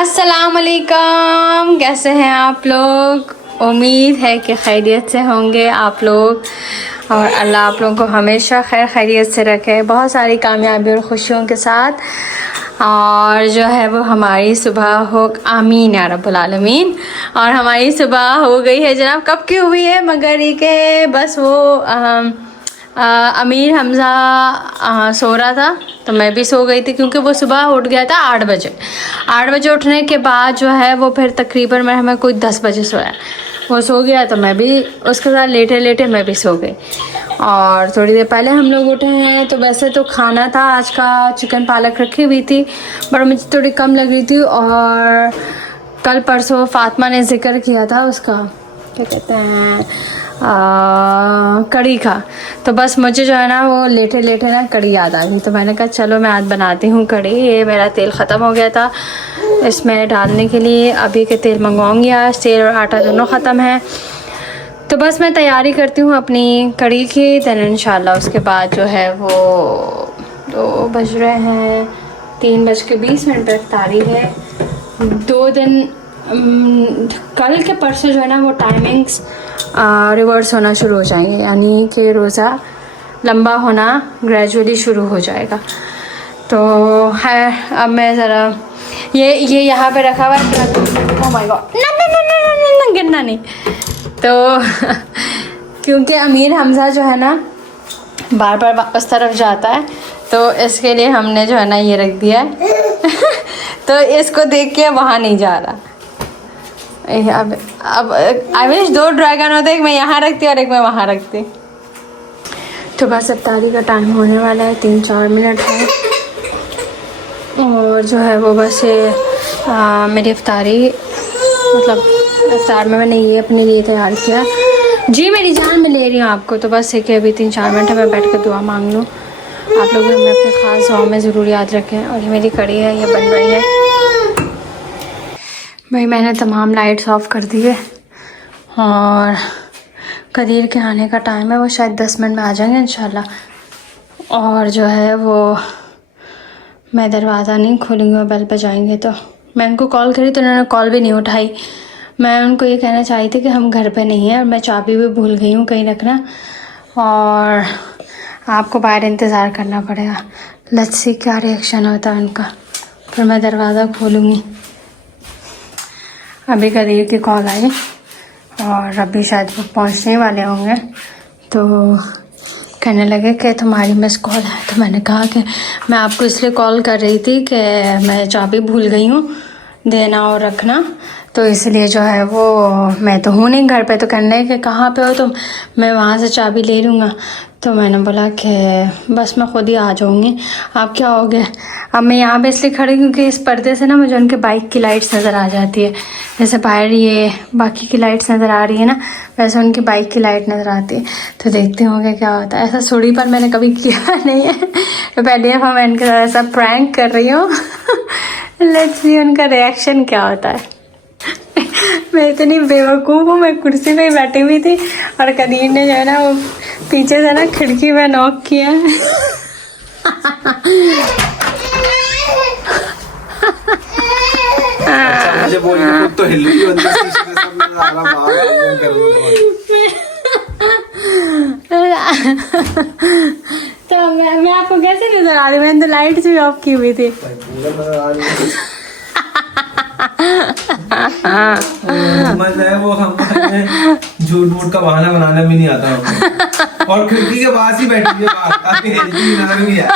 अस्सलाम वालेकुम, कैसे हैं आप लोग। उम्मीद है कि खैरियत से होंगे आप लोग और अल्लाह आप लोगों को हमेशा खैर खैरियत से रखे, बहुत सारी कामयाबी और खुशियों के साथ। और जो है वो हमारी सुबह हो, आमीन या रब्बुल आलमीन। और हमारी सुबह हो गई है जनाब, कब की हुई है मगर ये के बस वो अमीर हमज़ा सो रहा था तो मैं भी सो गई थी, क्योंकि वो सुबह उठ गया था 8 बजे। 8 बजे उठने के बाद जो है वो फिर तकरीबन मैं हमें कोई 10 बजे सोया, वो सो गया तो मैं भी उसके साथ लेटे लेटे मैं भी सो गई। और थोड़ी देर पहले हम लोग उठे हैं। तो वैसे तो खाना था आज का चिकन पालक रखी हुई थी, पर मुझे थोड़ी कम लग रही थी। और कल परसों फातिमा ने जिक्र किया था उसका, क्या कहते हैं, कड़ी का। तो बस मुझे जो है ना वो लेटे लेटे ना कड़ी याद आ गई, तो मैंने कहा चलो मैं आज बनाती हूँ कड़ी। ये मेरा तेल ख़त्म हो गया था इसमें डालने के लिए, अभी के तेल मंगवाऊँगी। आज तेल और आटा दोनों ख़त्म है, तो बस मैं तैयारी करती हूँ अपनी कड़ी की। दैन इंशाल्लाह उसके बाद जो है वो 2 बज रहे हैं, 3:20 पर इफ्तारी है। 2 दिन कल के परसों जो है ना वो टाइमिंग्स रिवर्स होना शुरू हो जाएंगे, यानी कि रोज़ा लंबा होना ग्रेजुअली शुरू हो जाएगा। तो है अब मैं ज़रा ये यहाँ पे रखा हुआ है। ओह माय गॉड, ना गिरना नहीं। तो क्योंकि अमीर हमज़ा जो है ना बार बार वापस तरफ जाता है, तो इसके लिए हमने जो है ना ये रख दिया है तो इसको देख के वहाँ नहीं जा रहा। अब आई विश 2 ड्रैगन होते, एक मैं यहाँ रखती और एक मैं वहाँ रखती। तो बस इफ्तारी का टाइम होने वाला है, 3-4 मिनट है। और जो है वो बस मेरी इफ्तारी मतलब इफ्तार में मैंने ये अपने लिए तैयार किया। जी मेरी जान, मैं ले रही हूँ आपको। तो बस है कि अभी 3-4 मिनट है, मैं बैठ कर दुआ मांग लूँ। आप लोग भी हमें अपने ख़ास दुआ में ज़रूर याद रखें। और ये मेरी कड़ी है, ये बन रही है। भाई मैंने तमाम लाइट्स ऑफ कर दी है और कदीर के आने का टाइम है, वो शायद 10 मिनट में आ जाएंगे इंशाल्लाह। और जो है वो मैं दरवाज़ा नहीं खोलूँगी और बेल बजाएंगे। तो मैं उनको कॉल करी तो उन्होंने कॉल भी नहीं उठाई। मैं उनको ये कहना चाही थी कि हम घर पे नहीं हैं और मैं चाबी भी भूल गई हूँ कहीं रखना, और आपको बाहर इंतज़ार करना पड़ेगा। लेट्स सी क्या रिएक्शन होता है उनका, फिर मैं दरवाज़ा खोलूँगी। अभी करीब की कॉल आई और अभी शायद वो पहुँचने वाले होंगे, तो कहने लगे कि तुम्हारी मिस कॉल है। तो मैंने कहा कि मैं आपको इसलिए कॉल कर रही थी कि मैं चाबी भूल गई हूँ देना और रखना, तो इसलिए जो है वो मैं तो हूँ नहीं घर पे। तो कहने लगे कि कहाँ पे हो, तो मैं वहाँ से चाबी ले लूँगा। तो मैंने बोला कि बस मैं ख़ुद ही आ जाऊँगी, आप क्या हो गया। अब मैं यहाँ पे इसलिए खड़ी क्योंकि इस पर्दे से ना मुझे उनके बाइक की लाइट्स नज़र आ जाती है। जैसे बाहर ये बाकी की लाइट्स नज़र आ रही है ना, वैसे उनकी बाइक की लाइट नज़र आती है। तो देखते होंगे क्या होता है। ऐसा सूढ़ी पर मैंने कभी किया नहीं है, तो पहली दफ़ा मैं इनके साथ ऐसा प्रैंक कर रही हूँ लेट्स सी उनका रिएक्शन क्या होता है। मैं इतनी बेवकूफ़ हूँ, मैं कुर्सी पे ही बैठी हुई थी और कदीर ने जो है ना वो पीछे से ना खिड़की में नॉक किया मुझे बोल के तो हिल रही है अंदर से, सब मैं आ रहा बाहर कर तो मैं आपको कैसे नजर आ रही हूँ, मैंने तो लाइट्स भी ऑफ की हुई थी। मजा है वो, हम झूठ मूठ का बहाना बनाना भी नहीं आता हमको। और खिड़की के पास ही बैठी है ताकि हिलती नजर भी आए।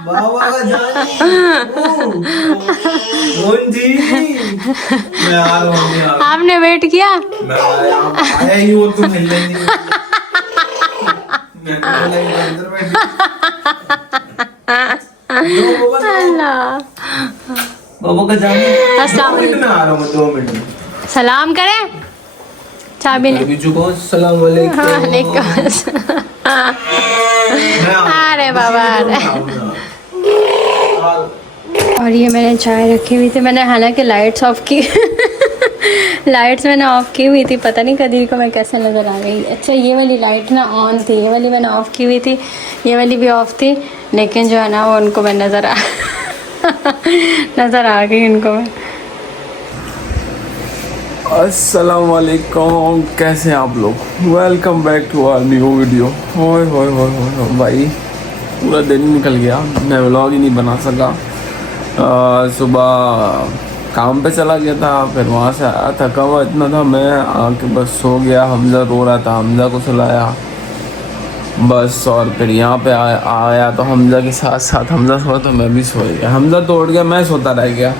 बाबा का जानी जी, मैं आ रहा हूँ। आपने वेट किया, मैं आया ही वो, तुम हिल नहीं मैं अंदर बैठी। बाबा का जानी, अस्सलाम वालेकुम। मैं आ रहा हूँ 2 मिनट में। सलाम करें चाबी ने। सलाम वालेकुम। अरे बाबा। और ये मैंने चाय रखी हुई थी, मैंने हालांकि लाइट्स ऑफ की लाइट्स मैंने ऑफ की हुई थी, पता नहीं कदीर को मैं कैसे नज़र आ गई। अच्छा ये वाली लाइट ना ऑन थी, ये वाली मैंने ऑफ़ की हुई थी, ये वाली भी ऑफ थी, लेकिन जो है ना वो उनको मैं नज़र आ गई उनको मैं। अस्सलाम वालेकुम, कैसे हैं आप लोग? Welcome back to our new video. होय होय होय होय भाई, पूरा दिन निकल गया, मैं व्लॉग ही नहीं बना सका। सुबह काम पे चला गया था, फिर वहाँ से आया, थका हुआ इतना था, मैं आके बस सो गया। हमज़ा रो रहा था, हमज़ा को सुलाया बस, और फिर यहाँ पे आया तो हमज़ा के साथ साथ हमज़ा सोया तो मैं भी सो गया। हमज़ा तो उठ गया, मैं सोता रह गया।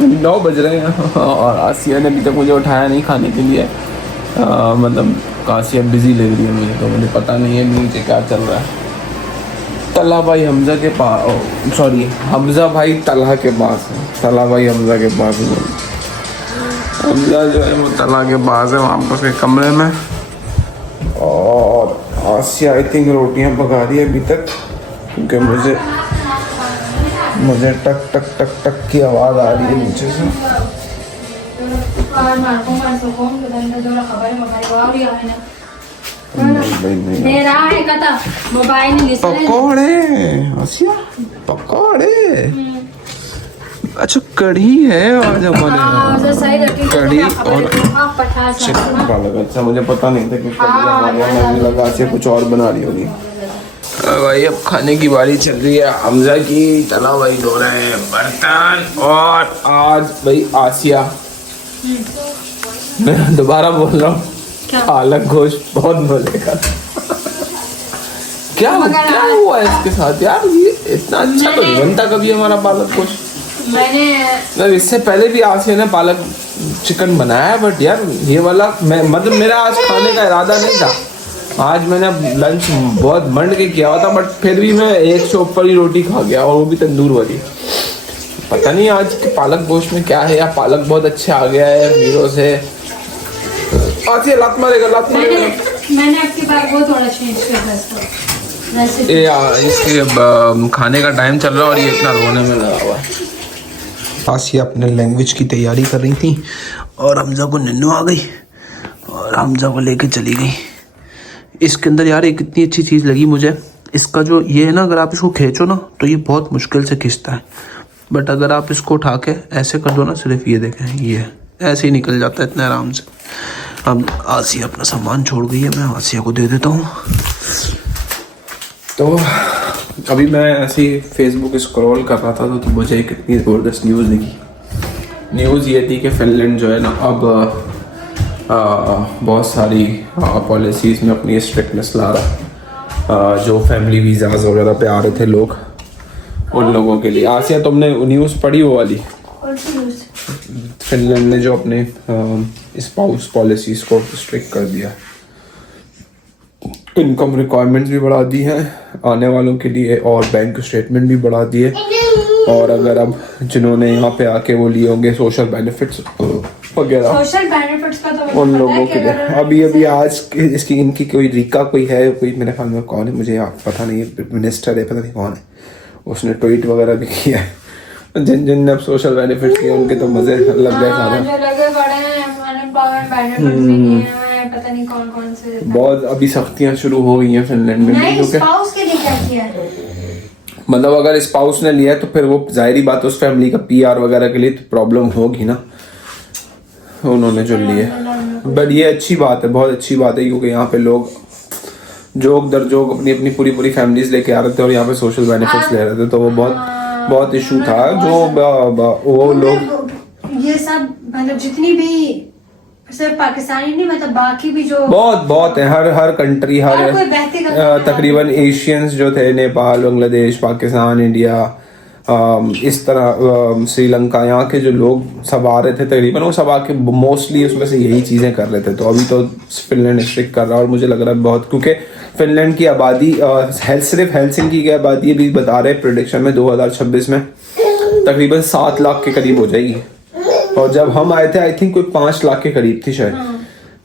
9 बज रहे हैं और आसिया ने अभी तक मुझे उठाया नहीं खाने के लिए। मतलब आसिया बिज़ी लग रही है मुझे, तो मुझे पता नहीं है नीचे क्या चल रहा है। तला भाई हमज़ा के पास, सॉरी हमज़ा भाई तला के पास है, तला भाई हमज़ा के पास है। हमज़ा जो है वो तला के पास है, वहाँ पर उसके कमरे में। और आसिया आई थिंक रोटियाँ पका रही है अभी तक, क्योंकि मुझे टक टक टक टक की आवाज़ आ रही है नीचे से। पकौड़े आसिया, पकौड़े। अच्छा कढ़ी है आज हमारे, कढ़ी और चिकन पालक। अच्छा मुझे पता नहीं था कि कढ़ी हमारे यहाँ, मुझे लगा आसिया कुछ और बना रही होगी। भाई अब खाने की बारी चल रही है हमज़ा की। तला भाई धो रहे हैं बर्तन, और आज भाई आसिया, मैं दोबारा बोल रहा हूँ, पालक गोश्त बहुत मजे का। क्या हुआ है इसके साथ यार? ये इतना अच्छा तो नहीं बनता कभी हमारा पालक गोश्त। मैंने इससे पहले भी आसिया ने पालक चिकन बनाया है, बट यार ये वाला मतलब मेरा आज खाने का इरादा नहीं था। आज मैंने लंच बहुत मंड के किया हुआ था, बट फिर भी मैं एक से ऊपर ही रोटी खा गया, और वो भी तंदूर वाली। पता नहीं आज के पालक गोश्त में क्या है, या पालक बहुत अच्छे आ गया है हीरो से। आसिया लात मारेगा, लात मारेगा। मैंने आपकी बात वो थोड़ा चेंज किया इसके खाने का टाइम चल रहा है और ये इतना रोने में लगा हुआ है। आसिया अपने लैंग्वेज की तैयारी कर रही थी, और हमज़ा को नन्नू आ गई और हमज़ा को लेके चली गई। इसके अंदर यार एक इतनी अच्छी चीज़ लगी मुझे, इसका जो ये है ना, अगर आप इसको खींचो ना तो ये बहुत मुश्किल से खींचता है, बट अगर आप इसको उठा के ऐसे कर दो ना, सिर्फ ये देखें, ये ऐसे ही निकल जाता है इतने आराम से। अब आसिया अपना सामान छोड़ गई है, मैं आसिया को दे देता हूँ। तो अभी मैं ऐसे ही फेसबुक स्क्रॉल कर रहा था, तो मुझे एक इतनी ज़बरदस्त न्यूज़ दिखी। न्यूज़ ये थी कि फिनलैंड जो है ना, अब बहुत सारी पॉलिसीज़ में अपनी स्ट्रिक्टनेस ला रहा। जो फैमिली वीज़ाज़ वगैरह पे आ रहे थे लोग, उन लोगों के लिए। आसिया तुमने न्यूज़ पढ़ी वो वाली? फिनलैंड ने जो अपने स्पाउस पॉलिसीज़ को स्ट्रिक्ट कर दिया, इनकम रिक्वायरमेंट्स भी बढ़ा दी हैं आने वालों के लिए, और बैंक स्टेटमेंट भी बढ़ा दिए। और अगर अब जिन्होंने यहाँ पे आके वो लिए होंगे सोशल बेनिफिट्स वगैरह, सोशल बेनिफिट्स का तो उन लोगों के लिए अभी आज इसकी इनकी कोई रीका कोई है, कोई मेरे ख्याल में कौन है मुझे पता नहीं है, मिनिस्टर है, पता नहीं कौन है, उसने ट्वीट वगैरह भी किया है। जिन ने अब सोशल बेनिफिट्स किए उनके तो मजे लग गए पता नहीं कौन कौन से। बहुत अभी सख्तियां शुरू हो गई हैं फिनलैंड में, मतलब अगर स्पाउस ने लिया है तो फिर वो जाहिर बात है उस फैमिली का पीआर वगैरह के लिए तो प्रॉब्लम होगी ना, उन्होंने जो लिए। बट ये अच्छी बात है, बहुत अच्छी बात है, क्योंकि यहाँ पे लोग जोक दर जोक अपनी अपनी पूरी फैमिलीज लेके आ रहे थे और यहाँ पे सोशल बेनिफिट्स ले रहे थे, तो वो बहुत इशू था। जो वो लोग ये सब मतलब जितनी भी सिर्फ पाकिस्तानी नहीं, मतलब बाकी भी जो बहुत है, हर कंट्री, हर तकरीबन एशियंस जो थे, नेपाल, बांग्लादेश, पाकिस्तान, इंडिया, इस तरह श्रीलंका, यहाँ के जो लोग सब आ रहे थे तकरीबन, वो सब आके मोस्टली उसमें से यही चीज़ें कर रहे थे। तो अभी तो फिनलैंड स्ट्रिक्ट कर रहा है, और मुझे लग रहा है बहुत, क्योंकि फिनलैंड की आबादी सिर्फ हेलसिंकी की आबादी अभी बता रहे प्रेडिक्शन में 2026 में तकरीबन 7 लाख के करीब हो जाएगी। और जब हम आए थे आई थिंक कोई 5 लाख के करीब थी शायद,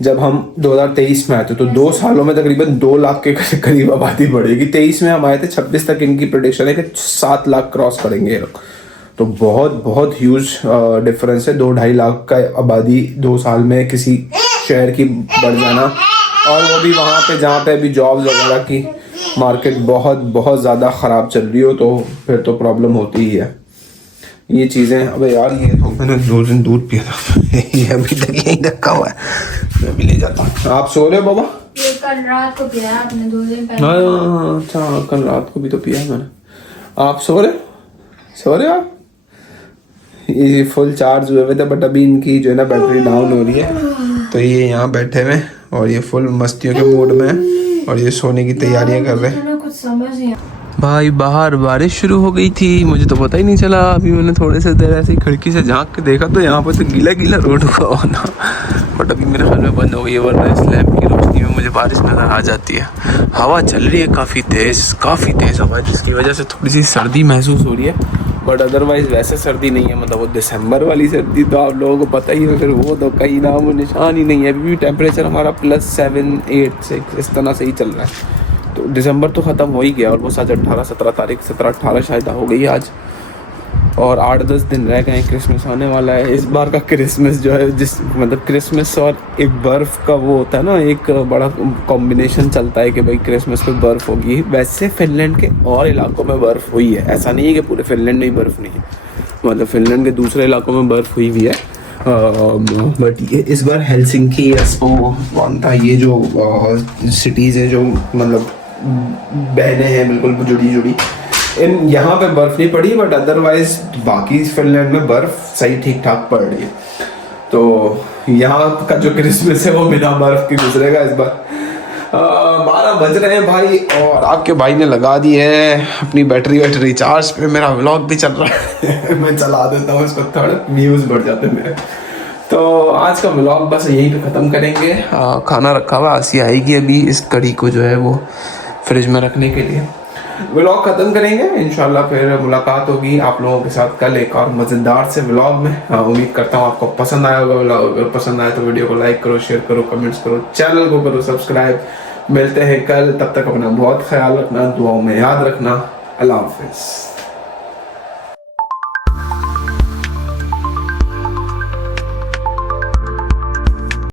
जब हम 2023 में आए थे, तो 2 सालों में तकरीबन 2 लाख के करीब आबादी बढ़ेगी। 23 में हम आए थे, 26 तक इनकी प्रेडिक्शन है कि 7 लाख क्रॉस करेंगे ये लोग तो बहुत बहुत ह्यूज डिफरेंस है। 2-2.5 लाख का आबादी 2 साल में किसी शहर की बढ़ जाना, और वो भी वहाँ पे जहाँ पे अभी जॉब्स वगैरह की मार्केट बहुत बहुत ज़्यादा ख़राब चल रही हो, तो फिर तो प्रॉब्लम होती ही है। ये चीज़ें, अबे यार ये तो मैंने 2 दिन दूध पिया था ये अभी तक यहीं रखा हुआ है, मैं भी ले जाता हूँ। आप सो रहे हो बाबा? ये कल रात को पिया आपने 2 दिन पहले। हाँ अच्छा, कल रात को भी तो पिया है मैंने। आप सो रहे हो आप? ये फुल चार्ज हुए थे, बट अभी इनकी जो है ना बैटरी डाउन हो रही है, तो ये यहाँ बैठे हुए और ये फुल मस्तियों के मूड में है और ये सोने की तैयारियां कर रहे हैं। कुछ समझ नहीं भाई बाहर बारिश शुरू हो गई थी, मुझे तो पता ही नहीं चला। अभी मैंने थोड़े से देर ऐसे ही खिड़की से झांक के देखा तो यहाँ पर तो गीला गीला रोड हुआ होना, बट अभी मेरे ख्याल में बंद हो गई है, वरना इस लैम्प की रोशनी में मुझे बारिश नज़र आ जाती है। हवा चल रही है काफ़ी तेज़ हवा, जिसकी वजह से थोड़ी सी सर्दी महसूस हो रही है, बट अदरवाइज़ वैसे सर्दी नहीं है। मतलब वो दिसंबर वाली सर्दी तो आप लोगों को पता ही है, फिर वो तो कहीं नाम निशान ही नहीं है। अभी भी टेम्परेचर हमारा +7, 8, 6 इस तरह से ही चल रहा है। तो दिसंबर तो ख़त्म हो ही गया, और वो आज 18-17 तारीख 17-18 शायद हो गई आज, और 8-10 दिन रह गए, क्रिसमस आने वाला है। इस बार का क्रिसमस जो है, जिस मतलब क्रिसमस और एक बर्फ़ का वो होता है ना, एक बड़ा कॉम्बिनेशन चलता है कि भाई क्रिसमस पे बर्फ़ होगी। वैसे फिनलैंड के और इलाकों में बर्फ़ हुई है, ऐसा नहीं है कि पूरे फिनलैंड में ही बर्फ़ नहीं है, मतलब फिनलैंड के दूसरे इलाकों में बर्फ़ हुई भी है। बट ये इस बार हेलसिंकी, एस्पो, वांता, ये जो सिटीज़ हैं जो मतलब बहने हैं बिल्कुल जुड़ी इन, यहाँ पे बर्फ़ नहीं पड़ी, बट अदरवाइज बाकी फिनलैंड में बर्फ़ सही ठीक ठाक पड़ रही है। तो यहाँ का जो क्रिसमस है वो बिना बर्फ़ के गुजरेगा इस बार। 12 बज रहे हैं भाई, और आपके भाई ने लगा दी है अपनी बैटरी चार्ज पे। मेरा व्लॉग भी चल रहा है मैं चला देता हूँ इसको, थोड़ा व्यूज़ बढ़ जाते हैं मेरे। तो आज का व्लॉग बस यहीं पे ख़त्म करेंगे। खाना रखा हुआ, आसी आएगी अभी इस कड़ी को जो है वो फ्रिज में रखने के लिए। व्लॉग ख़त्म करेंगे, इंशाल्लाह फिर मुलाकात होगी आप लोगों के साथ कल एक और मज़ेदार से व्लॉग में। उम्मीद करता हूँ आपको पसंद आया होगा व्लॉग। अगर पसंद आए तो वीडियो को लाइक करो, शेयर करो, कमेंट्स करो, चैनल को करो सब्सक्राइब। मिलते हैं कल, तब तक अपना बहुत ख्याल रखना, दुआओं में याद रखना। अल्लाह हाफ़िज़।